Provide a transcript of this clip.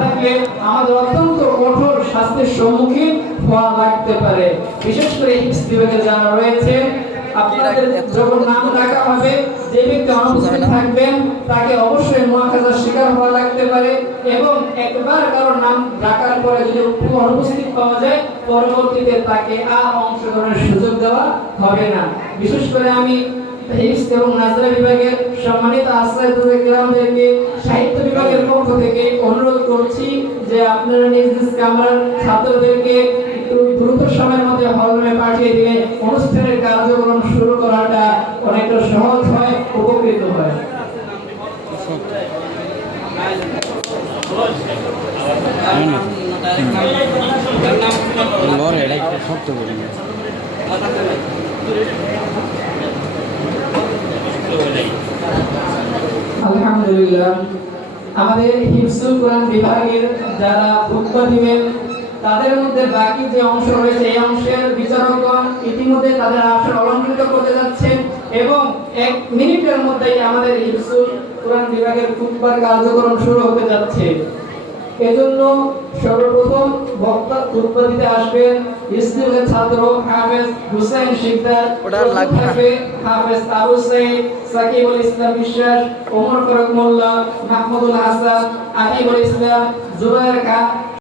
থাকলে আমাদের অত্যন্ত কঠোর শাস্তির সম্মুখীন হওয়া লাগতে পারে। বিশেষ করে হিফজ বিভাগে যারা রয়েছে, আপনাদের যখন নাম ডাকা হবে, যে ব্যক্তি অনুপস্থিত থাকবেন তাকে অবশ্যই মুআখাযার শিকার হওয়া লাগতে পারে, এবং একবার কারোর নাম ডাকার পরে যদি অনুপস্থিত পাওয়া যায়, পরবর্তীতে তাকে আর অংশগ্রহণের সুযোগ দেওয়া হবে না। বিশেষ করে আমি হিফজ এবং নাজরা বিভাগের সম্মানিত আসসাদুল কিরামদেরকে সাহিত্য বিভাগের পক্ষ থেকে অনুরোধ করছি যে আপনারা নিজ নিজ কামরার ছাত্রদেরকে একটু দ্রুত সময়ের মধ্যে হলরুমে পাঠিয়ে দিলে অনুষ্ঠানের কার্যক্রম শুরু করাটা অনেকটা সহজ হয়, উপকৃত হয়। আলহামদুলিল্লাহ, আমাদের হিফজুল কোরআন বিভাগের যারা খুতবা দিবেন তাদের মধ্যে বাকি যে অংশ রয়েছে, এই অংশের বিচারকগণ ইতিমধ্যে তাদের আসন অলংকৃত করতে যাচ্ছেন, এবং 1 মিনিটের মধ্যেই আমাদের হিফজুল কোরআন বিভাগের খুতবার কার্যক্রম শুরু হতে যাচ্ছে। এজন্য সর্বপ্রথম বক্তা খুতবা দিতে আসবেন ইসলামের ছাত্র হাফেজ হুসাইন শিকদার, হাফেজ আবু সাইদ, সাকিবুল ইসলাম বিশ্বাস, ওমর ফারুক মোল্লা, মাহমুদুল হাসান, আকিবুল ইসলাম, জুবায়ের খান।